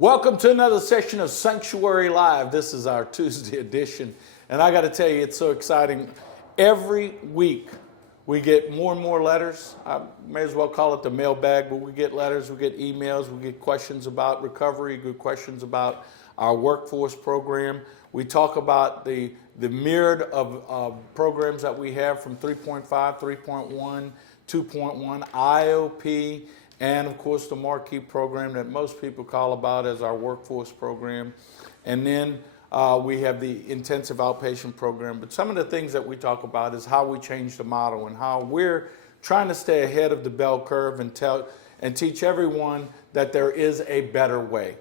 Welcome to another session of Sanctuary Live. This is our Tuesday edition, and I got to tell you, it's so exciting. Every week we get more and more letters. I may as well call it the mailbag, but we get letters, we get emails, we get questions about recovery, good questions about our workforce program. We talk about the myriad of programs that we have from 3.5, 3.1, 2.1, IOP, and of course the marquee program that most people call about as our workforce program. And then we have the intensive outpatient program. But some of the things that we talk about is how we change the model and how we're trying to stay ahead of the bell curve and teach everyone that there is a better way.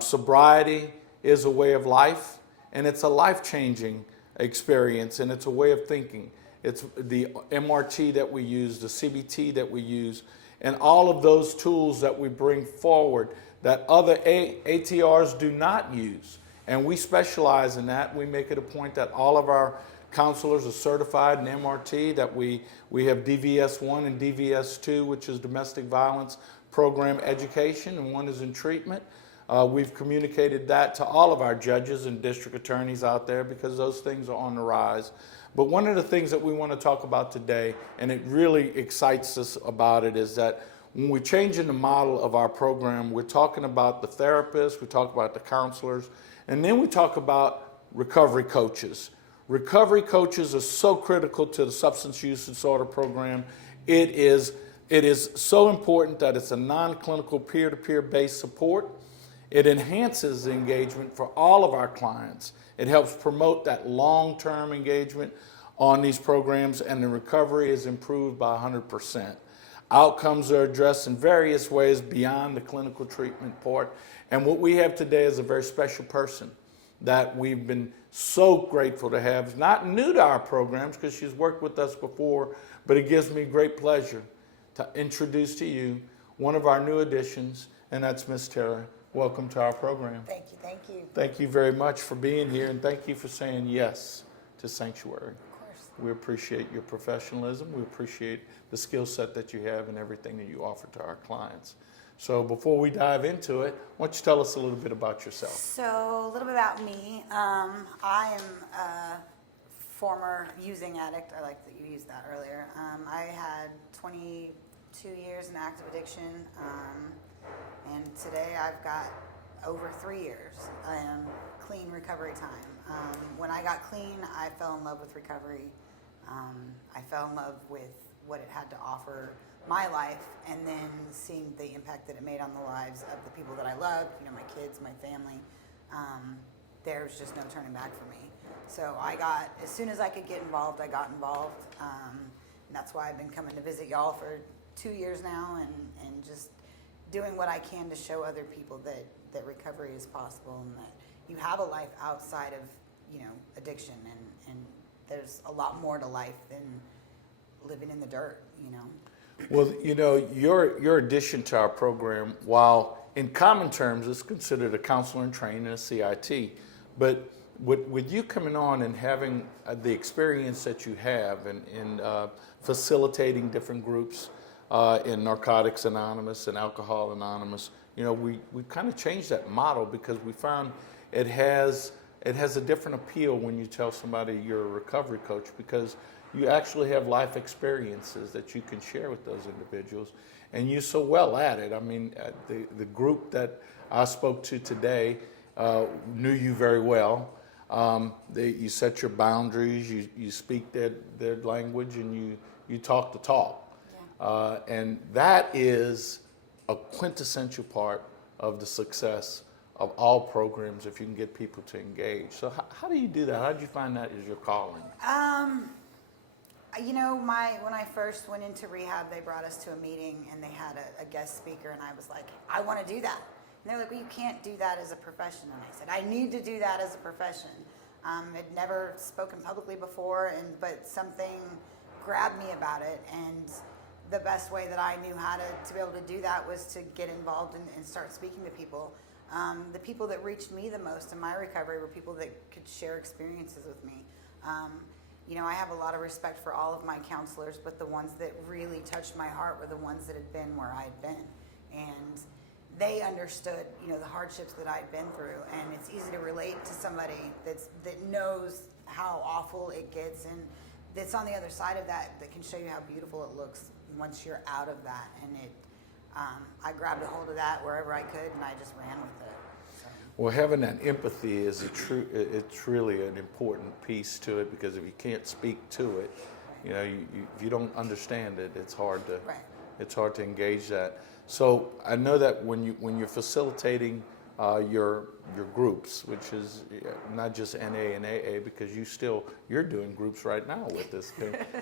Sobriety is a way of life, and it's a life-changing experience, and it's a way of thinking. It's the MRT that we use, the CBT that we use, and all of those tools that we bring forward that other ATRs do not use. And we specialize in that. We make it a point that all of our counselors are certified in MRT, that we have DVS-1 and DVS-2, which is domestic violence program education, and one is in treatment. We've communicated that to all of our judges and district attorneys out there because those things are on the rise. But one of the things that we want to talk about today, and it really excites us about it, is that when we're changing the model of our program, we're talking about the therapists, we talk about the counselors, and then we talk about recovery coaches. Recovery coaches are so critical to the substance use disorder program. It is so important that it's a non-clinical peer-to-peer based support. It enhances the engagement for all of our clients. It helps promote that long-term engagement on these programs, and the recovery is improved by 100%. Outcomes are addressed in various ways beyond the clinical treatment part. And what we have today is a very special person that we've been so grateful to have. Not new to our programs because she's worked with us before, but it gives me great pleasure to introduce to you one of our new additions, and that's Miss Tara. Welcome to our program. Thank you, thank you. Thank you very much for being here, and thank you for saying yes to Sanctuary. Of course. We appreciate your professionalism. We appreciate the skill set that you have and everything that you offer to our clients. So before we dive into it, why don't you tell us a little bit about yourself? So a little bit about me. I am a former using addict. I like that you used that earlier. I had 22 years in active addiction. And today I've got over 3 years clean recovery time. When I got clean, I fell in love with recovery. I fell in love with what it had to offer my life, and then seeing the impact that it made on the lives of the people that I loved, my kids, my family. There's just no turning back for me. So as soon as I could get involved, I got involved. And that's why I've been coming to visit y'all for 2 years now, and just doing what I can to show other people that recovery is possible and that you have a life outside of, addiction, and there's a lot more to life than living in the dirt, Well, your addition to our program, while in common terms it's considered a counselor in training and a CIT, but with you coming on and having the experience that you have in facilitating different groups in Narcotics Anonymous and Alcohol Anonymous, we kind of changed that model because we found it has a different appeal when you tell somebody you're a recovery coach, because you actually have life experiences that you can share with those individuals, and you're so well at it. I mean, the group that I spoke to today knew you very well. You set your boundaries, you speak their language, and you talk the talk. Yeah. And that is a quintessential part of the success of all programs if you can get people to engage. So how do you do that? How did you find that as your calling? When I first went into rehab, they brought us to a meeting and they had a guest speaker, and I was like, I want to do that. And they're like, well, you can't do that as a profession. And I said, I need to do that as a profession. I'd never spoken publicly before, but something grabbed me about it. And the best way that I knew how to be able to do that was to get involved and start speaking to people. The people that reached me the most in my recovery were people that could share experiences with me. I have a lot of respect for all of my counselors, but the ones that really touched my heart were the ones that had been where I had been. And they understood, the hardships that I'd been through, and it's easy to relate to somebody that knows how awful it gets, and that's on the other side of that can show you how beautiful it looks once you're out of that. And I grabbed a hold of that wherever I could, and I just ran with it. So. Well, having that empathy is it's really an important piece to it, because if you can't speak to it, if you don't understand it, it's hard to Right. it's hard to engage that. So I know that when you're facilitating your groups, which is not just NA and AA, because you're doing groups right now with this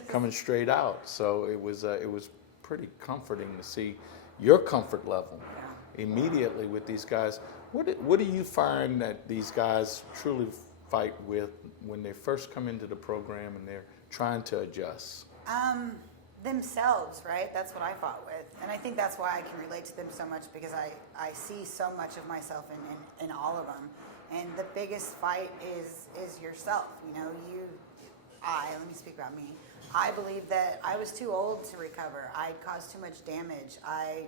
coming straight out. So it was pretty comforting to see your comfort level immediately with these guys. What do you find that these guys truly fight with when they first come into the program and they're trying to adjust? Themselves, right? That's what I fought with. And I think that's why I can relate to them so much, because I see so much of myself in all of them. And the biggest fight is yourself. Let me speak about me. I believe that I was too old to recover. I caused too much damage. I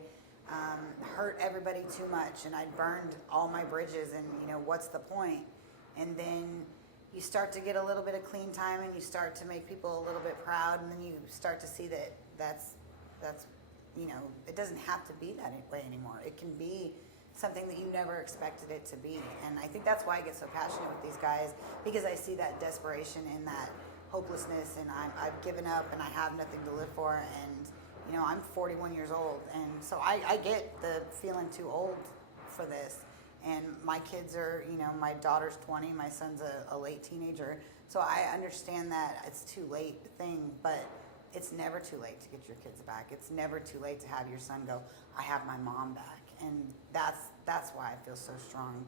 hurt everybody too much, and I burned all my bridges, and what's the point? And then you start to get a little bit of clean time, and you start to make people a little bit proud, and then you start to see that's it doesn't have to be that way anymore. It can be something that you never expected it to be. And I think that's why I get so passionate with these guys, because I see that desperation and that hopelessness, and I've given up and I have nothing to live for, and I'm 41 years old, and so I get the feeling too old for this. And my kids are, my daughter's 20, my son's a late teenager. So I understand that it's too late thing, but it's never too late to get your kids back. It's never too late to have your son go, I have my mom back. And that's why I feel so strong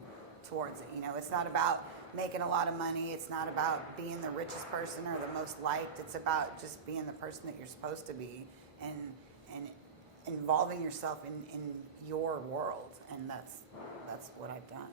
towards it. It's not about making a lot of money. It's not about being the richest person or the most liked. It's about just being the person that you're supposed to be and involving yourself in your world. And that's what I've done.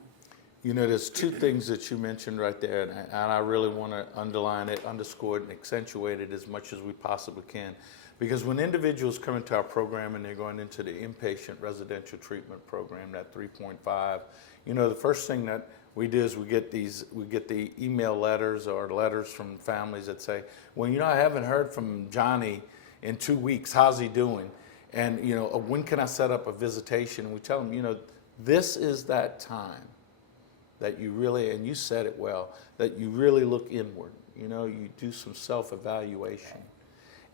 There's two things that you mentioned right there, and I really want to underline it, underscore it, and accentuate it as much as we possibly can. Because when individuals come into our program and they're going into the inpatient residential treatment program, that 3.5, the first thing that we do is we get the email letters or letters from families that say, well, I haven't heard from Johnny in 2 weeks. How's he doing? And, when can I set up a visitation? And we tell them, this is that time that you really, and you said it well, that you really look inward. You do some self-evaluation.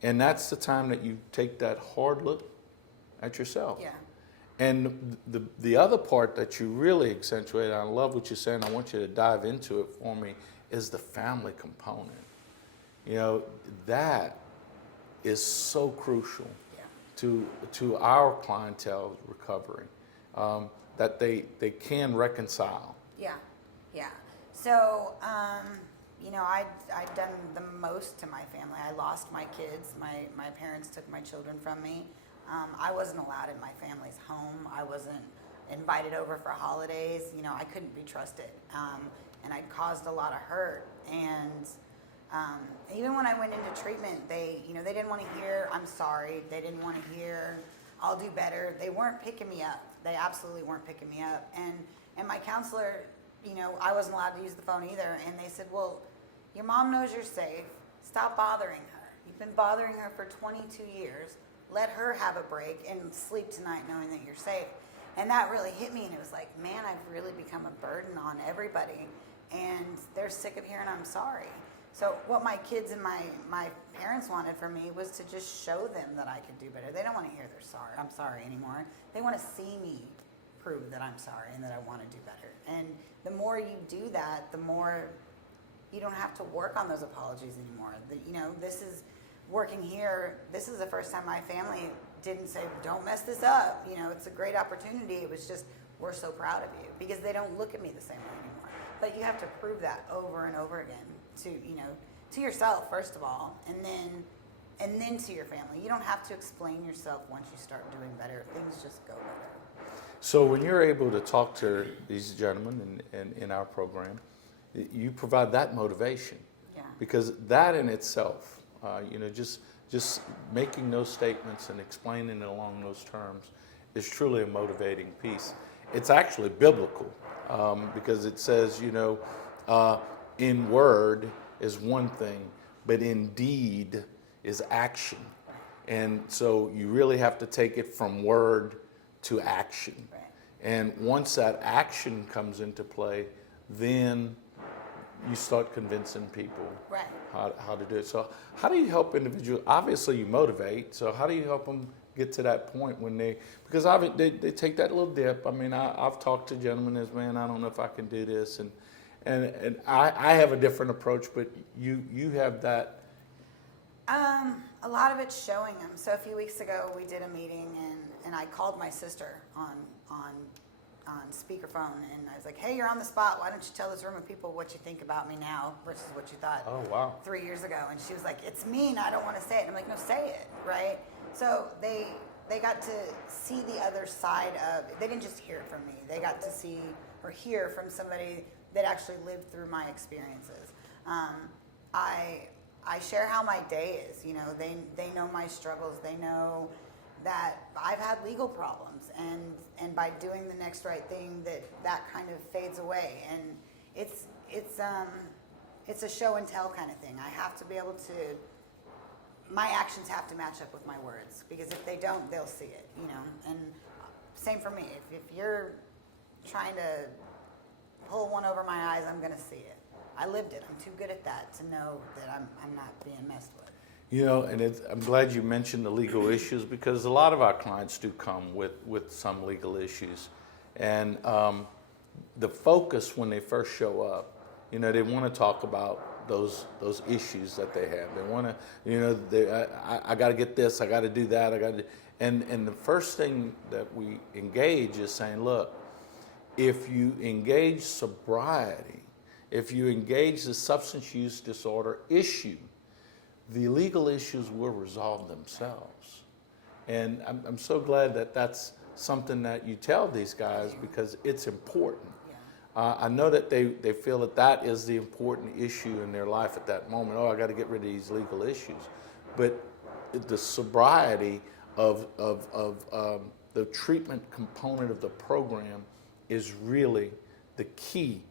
And that's the time that you take that hard look at yourself. Yeah. And the other part that you really accentuate, and I love what you're saying, I want you to dive into it for me, is the family component. That is so crucial to our clientele's recovery, that they can reconcile. Yeah. So, I'd done the most to my family. I lost my kids. My parents took my children from me. I wasn't allowed in my family's home. I wasn't invited over for holidays. I couldn't be trusted. And I'd caused a lot of hurt. And even when I went into treatment, they didn't want to hear, I'm sorry. They didn't want to hear, I'll do better. They weren't picking me up. They absolutely weren't picking me up. And my counselor, I wasn't allowed to use the phone either. And they said, well, your mom knows you're safe. Stop bothering her. You've been bothering her for 22 years. Let her have a break and sleep tonight knowing that you're safe. And that really hit me. And it was like, man, I've really become a burden on everybody. And they're sick of hearing I'm sorry. So what my kids and my parents wanted from me was to just show them that I could do better. They don't want to hear I'm sorry anymore. They want to see me prove that I'm sorry and that I want to do better. And the more you do that, the more you don't have to work on those apologies anymore. This is working here. This is the first time my family didn't say, don't mess this up. It's a great opportunity. It was just, we're so proud of you, because they don't look at me the same way anymore. But you have to prove that over and over again to yourself, first of all, and then to your family. You don't have to explain yourself once you start doing better. Things just go better. So when you're able to talk to these gentlemen in our program, you provide that motivation. Yeah. Because that in itself, just making those statements and explaining it along those terms is truly a motivating piece. it's actually biblical, because it says, in word is one thing, but in deed is action. And so you really have to take it from word to action. Right. And once that action comes into play, then you start convincing people Right. how to do it. So how do you help individuals? Obviously you motivate, so how do you help them get to that point when because they take that little dip. I mean, I've talked to gentlemen as, man, I don't know if I can do this. And I have a different approach, but you have that. A lot of it's showing them. So a few weeks ago, we did a meeting, and I called my sister on speakerphone, and I was like, "Hey, you're on the spot. Why don't you tell this room of people what you think about me now versus what you thought Oh, wow. 3 years ago?" And she was like, "It's mean. I don't want to say it." And I'm like, "No, say it, right?" So they got to see the other side of it. They didn't just hear it from me. They got to see or hear from somebody that actually lived through my experiences. I share how my day is. They know my struggles. They know that I've had legal problems, and by doing the next right thing, that kind of fades away. And it's a show and tell kind of thing. I have to be able to. My actions have to match up with my words, because if they don't, they'll see it. And same for me. If you're trying to pull one over my eyes, I'm going to see it. I lived it. I'm too good at that to know that I'm not being messed with. And I'm glad you mentioned the legal issues, because a lot of our clients do come with some legal issues. And the focus when they first show up, they want to talk about those issues that they have. They want to, I got to get this, I got to do that, and the first thing that we engage is saying, look, if you engage sobriety, if you engage the substance use disorder issue, the legal issues will resolve themselves. And I'm so glad that that's something that you tell these guys, because it's important. I know that they feel that is the important issue in their life at that moment. Oh, I got to get rid of these legal issues. But the sobriety of the treatment component of the program is really the key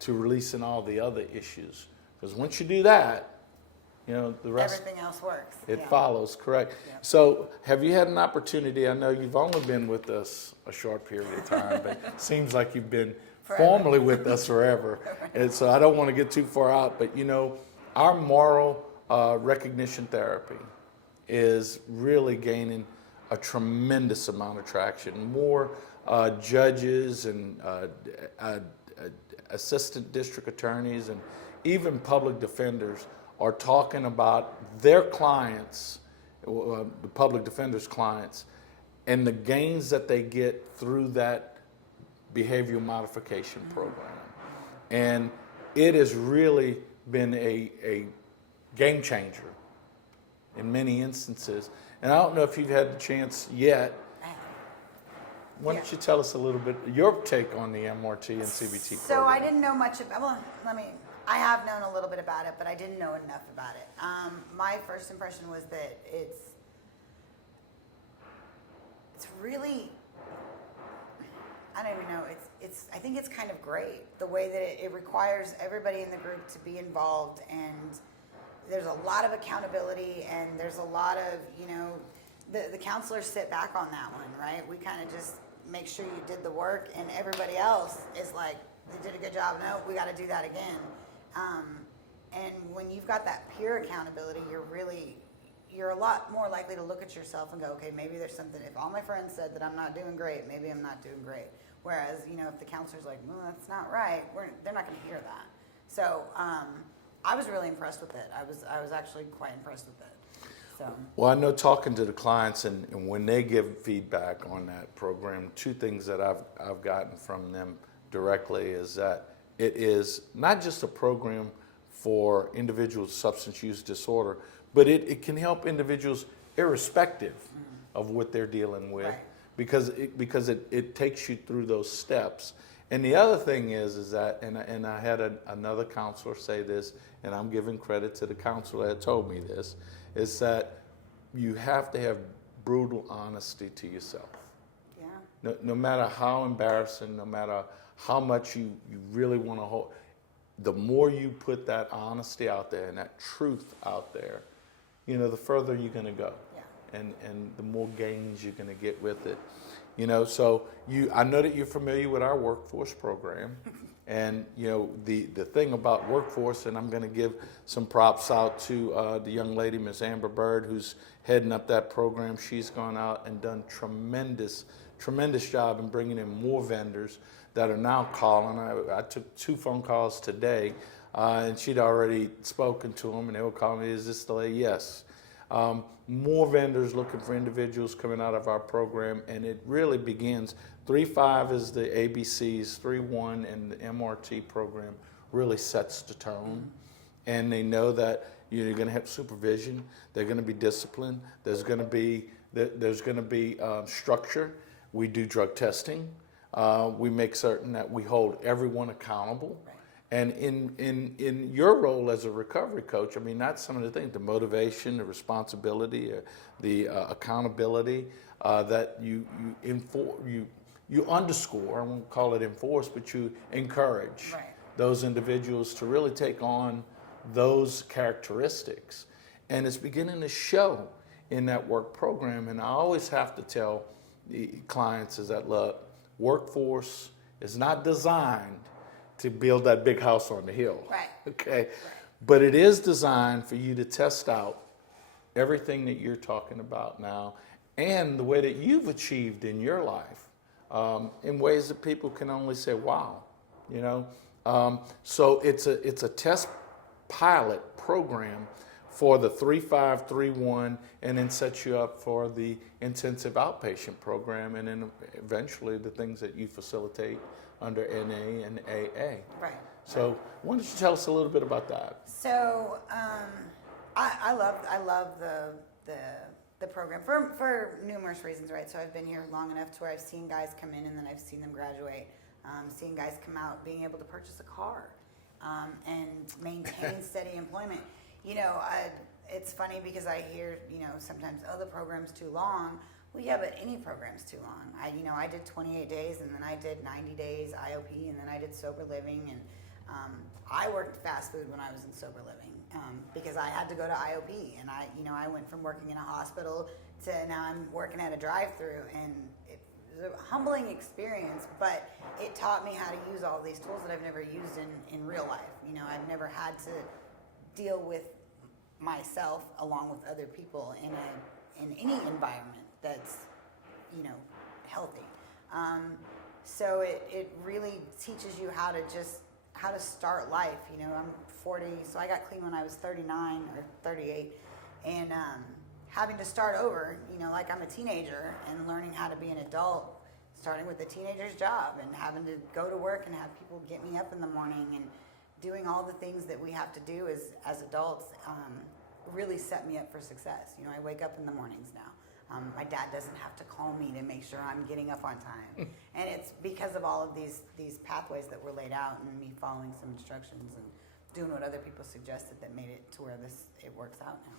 to releasing all the other issues. Because once you do that, the rest, everything else works. it follows, correct. Yeah. So have you had an opportunity? I know you've only been with us a short period of time, but it seems like you've been formally with us forever. And so I don't want to get too far out, but our moral recognition therapy is really gaining a tremendous amount of traction. More judges and assistant district attorneys and even public defenders are talking about their clients, the public defenders' clients, and the gains that they get through that behavioral modification program. And it has really been a game changer in many instances. And I don't know if you've had the chance yet. Why don't you tell us a little bit your take on the MRT and CBT program? So I didn't know much about. I have known a little bit about it, but I didn't know enough about it. My first impression was that it's really, I don't even know. I think it's kind of great the way that it requires everybody in the group to be involved, and there's a lot of accountability, and there's a lot of the counselors sit back on that one, right? We kind of just make sure you did the work, and everybody else is like, they did a good job. No, we got to do that again. And when you've got that peer accountability, you're a lot more likely to look at yourself and go, okay, maybe there's something. If all my friends said that I'm not doing great, maybe I'm not doing great. Whereas, if the counselor's like, well, that's not right, they're not going to hear that. So I was really impressed with it. I was actually quite impressed with it. So. Well, I know talking to the clients and when they give feedback on that program, two things that I've gotten from them directly is that it is not just a program for individuals with substance use disorder, but it can help individuals irrespective of what they're dealing with, right, because it takes you through those steps. And the other thing is that, and I had another counselor say this, and I'm giving credit to the counselor that told me this, is that you have to have brutal honesty to yourself. Yeah. no matter how embarrassing, no matter how much you really want to hold, the more you put that honesty out there and that truth out there, the further you're going to go. Yeah. And the more gains you're going to get with it. So I know that you're familiar with our workforce program. And, the thing about workforce, and I'm going to give some props out to the young lady, Miss Amber Bird, who's heading up that program. She's gone out and done tremendous job in bringing in more vendors that are now calling. I took 2 phone calls today, and she'd already spoken to them, and they were calling me, is this the lady? Yes. More vendors looking for individuals coming out of our program, and it really begins. 3.5 is the ABCs, 3.1 and the MRT program really sets the tone. And they know that you're going to have supervision, they're going to be disciplined, there's going to be structure. We do drug testing. We make certain that we hold everyone accountable. Right. And in your role as a recovery coach, I mean, that's some of the things, the motivation, the responsibility, the accountability that you underscore. I won't call it enforce, but you encourage Right. those individuals to really take on those characteristics. And it's beginning to show in that work program. And I always have to tell the clients is that, look, workforce is not designed to build that big house on the hill. Right. Okay. Right. But it is designed for you to test out everything that you're talking about now and the way that you've achieved in your life in ways that people can only say, wow, So it's a test pilot program for the 3.5, 3.1, and then sets you up for the intensive outpatient program, and then eventually the things that you facilitate under NA and AA. Right. So why don't you tell us a little bit about that? So I love the program for numerous reasons, right? So I've been here long enough to where I've seen guys come in and then I've seen them graduate, seeing guys come out, being able to purchase a car, and maintain steady employment. It's funny because I hear, sometimes, oh, the program's too long. Well, yeah, but any program's too long. I did 28 days, and then I did 90 days IOP, and then I did sober living, and I worked fast food when I was in sober living because I had to go to IOP, and I went from working in a hospital to now I'm working at a drive-through, and it was a humbling experience, but it taught me how to use all these tools that I've never used in real life. I've never had to deal with myself along with other people in any environment that's healthy. So it really teaches you how to start life. I'm 40, so I got clean when I was 39 or 38, and having to start over, like I'm a teenager, and learning how to be an adult, starting with a teenager's job and having to go to work and have people get me up in the morning and doing all the things that we have to do as adults really set me up for success. I wake up in the mornings now. My dad doesn't have to call me to make sure I'm getting up on time. And it's because of all of these pathways that were laid out and me following some instructions and doing what other people suggested that made it to where it works out now.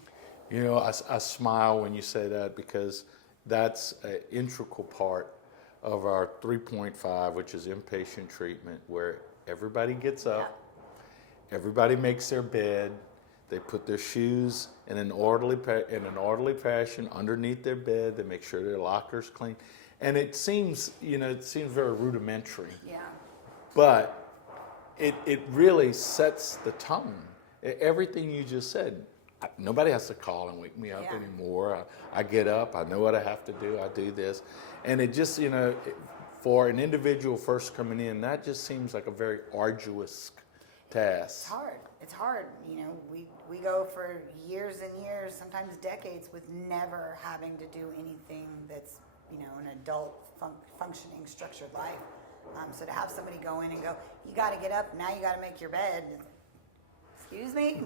I smile when you say that because that's an integral part of our 3.5, which is inpatient treatment, where everybody gets up, everybody makes their bed, they put their shoes in an orderly fashion underneath their bed. They make sure their locker's clean, and it seems very rudimentary. Yeah. But it really sets the tone. Everything you just said. Nobody has to call and wake me up anymore. I get up. I know what I have to do. I do this, and it just for an individual first coming in, that just seems like a very arduous task. It's hard. We go for years and years, sometimes decades, with never having to do anything that's an adult functioning structured life. So to have somebody go in and go, you got to get up now, you got to make your bed. Excuse me,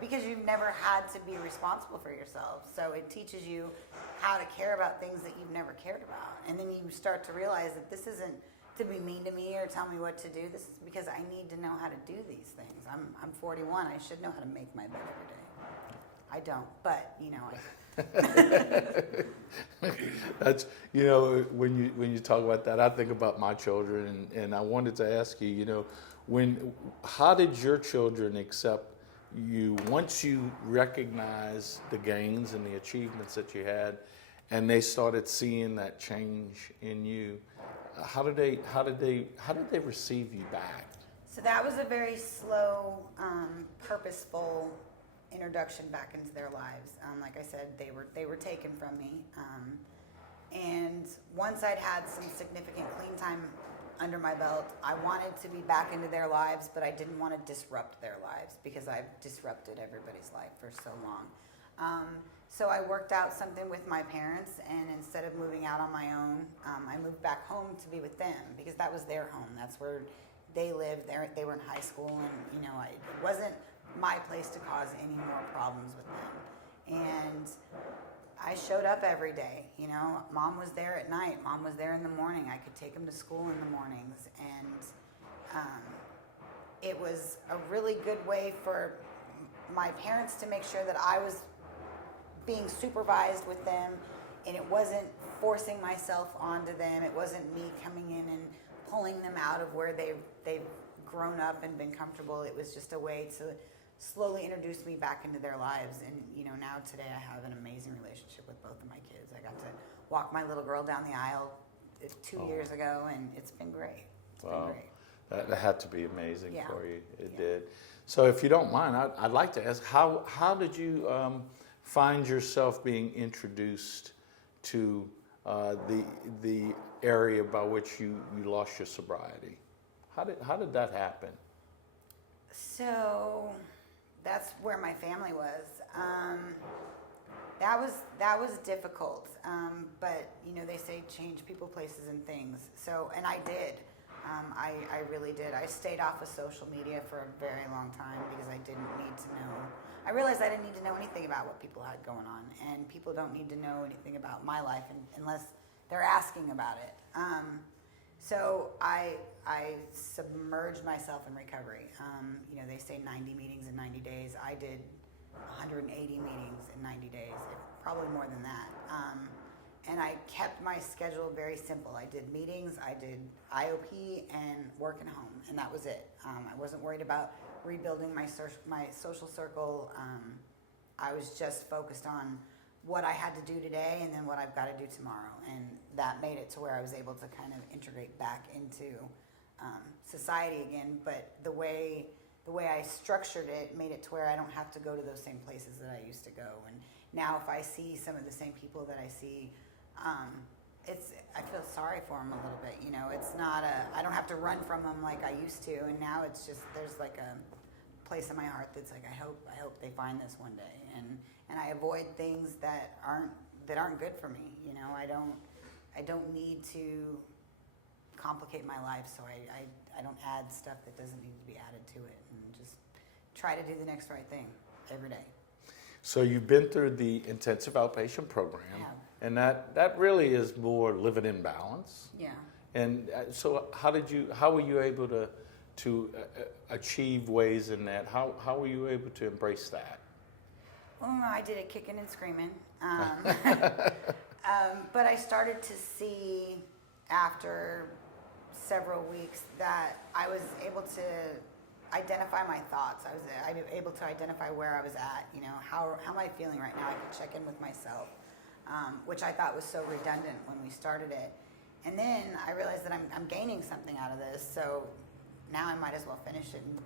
because you've never had to be responsible for yourself. So it teaches you how to care about things that you've never cared about, and then you start to realize that this isn't to be mean to me or tell me what to do. This is because I need to know how to do these things. I'm 41. I should know how to make my bed every day. I don't, but That's, when you talk about that, I think about my children, and I wanted to ask you, how did your children accept you once you recognized the gains and the achievements that you had, and they started seeing that change in you? How did they receive you back? So that was a very slow, purposeful introduction back into their lives. Like I said, they were taken from me, and once I'd had some significant clean time under my belt, I wanted to be back into their lives, but I didn't want to disrupt their lives because I've disrupted everybody's life for so long. So I worked out something with my parents, and instead of moving out on my own, I moved back home to be with them because that was their home. That's where they lived. They were in high school, and it wasn't my place to cause any more problems with them. And I showed up every day. Mom was there at night. Mom was there in the morning. I could take them to school in the mornings, and it was a really good way for my parents to make sure that I was being supervised with them, and it wasn't forcing myself onto them. It wasn't me coming in and pulling them out of where they've grown up and been comfortable. It was just a way to slowly introduce me back into their lives. And now today I have an amazing relationship with both of my kids. I got to walk my little girl down the aisle 2 years ago, and it's been great. It's been great. That had to be amazing for you. It did. So if you don't mind, I'd like to ask, how did you find yourself being introduced to the area by which you lost your sobriety? How did that happen? So that's where my family was. That was difficult, but they say change people, places, and things. So, and I did. I really did. I stayed off of social media for a very long time because I didn't need to know. I realized I didn't need to know anything about what people had going on, and people don't need to know anything about my life unless they're asking about it. So I submerged myself in recovery. They say 90 meetings in 90 days. I did 180 meetings in 90 days, probably more than that. And I kept my schedule very simple. I did meetings, I did IOP, and work and home, and that was it. I wasn't worried about rebuilding my social circle. I was just focused on what I had to do today and then what I've got to do tomorrow. And that made it to where I was able to kind of integrate back into society again. But the way I structured it made it to where I don't have to go to those same places that I used to go. And now if I see some of the same people that I see, I feel sorry for them a little bit. It's not I don't have to run from them like I used to. And now it's just, there's like a place in my heart that's like, I hope they find this one day. And I avoid things that aren't good for me. I don't need to complicate my life, so I don't add stuff that doesn't need to be added to it, and just try to do the next right thing every day. So you've been through the intensive outpatient program, and that really is more living in balance. Yeah. And so how were you able to achieve ways in that? How were you able to embrace that? Well, I did it kicking and screaming. But I started to see after several weeks that I was able to identify my thoughts. I was able to identify where I was at. How am I feeling right now? I could check in with myself, which I thought was so redundant when we started it. And then I realized that I'm gaining something out of this. So now I might as well finish it. And,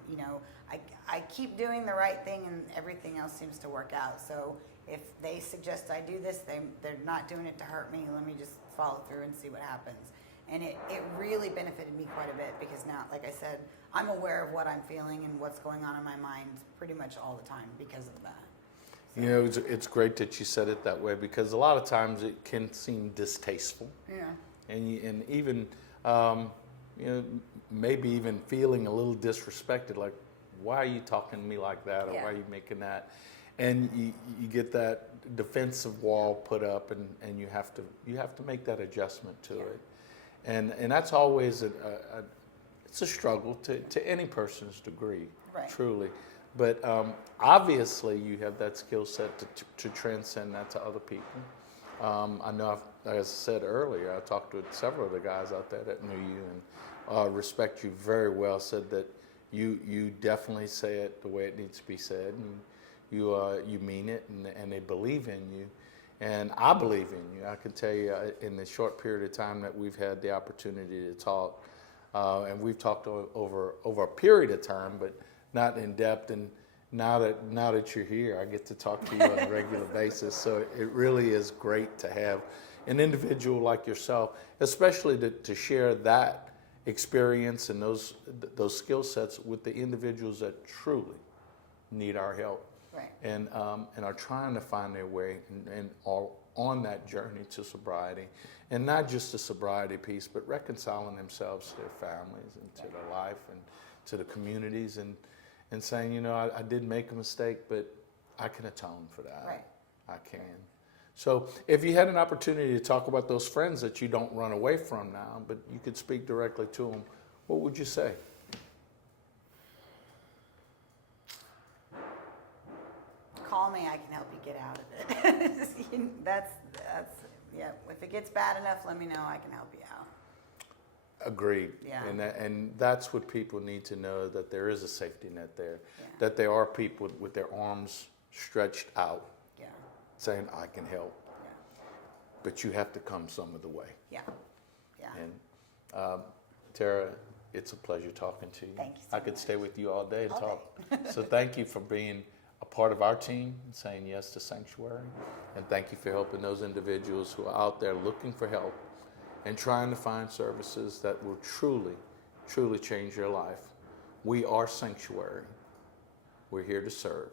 I keep doing the right thing, and everything else seems to work out. So if they suggest I do this, they're not doing it to hurt me. Let me just follow through and see what happens. And it really benefited me quite a bit because now, like I said, I'm aware of what I'm feeling and what's going on in my mind pretty much all the time because of that. So. It's great that you said it that way, because a lot of times it can seem distasteful. Yeah. And even, maybe even feeling a little disrespected, like, why are you talking to me like that, or why are you making that? And you get that defensive wall put up, and you have to make that adjustment to it. And that's always it's a struggle to any person's degree, right. Truly. But obviously, you have that skill set to transcend that to other people. I know, as I said earlier, I talked with several of the guys out there that knew you and respect you very well. Said that you definitely say it the way it needs to be said, and you mean it, and they believe in you. And I believe in you. I can tell you in the short period of time that we've had the opportunity to talk, and we've talked over a period of time, but not in depth. And now that you're here, I get to talk to you on a regular basis. So it really is great to have an individual like yourself, especially to share that experience and those skill sets with the individuals that truly need our help. Right. And are trying to find their way and are on that journey to sobriety, and not just the sobriety piece, but reconciling themselves to their families and to their life and to the communities, and saying, you know, I did make a mistake, but I can atone for that. Right. I can. So if you had an opportunity to talk about those friends that you don't run away from now, but you could speak directly to them, what would you say? Call me, I can help you get out of it. That's yeah. If it gets bad enough, let me know. I can help you out. Agreed. Yeah. And that's what people need to know, that there is a safety net there, Yeah. that there are people with their arms stretched out, Yeah. saying, I can help, Yeah. but you have to come some of the way. Yeah. Yeah. And Tara, it's a pleasure talking to you. Thank you so I could much. stay with you all day and All talk. So thank you for being a part of our team and saying yes to Sanctuary. And thank you for helping those individuals who are out there looking for help and trying to find services that will truly, truly change your life. We are Sanctuary. We're here to serve.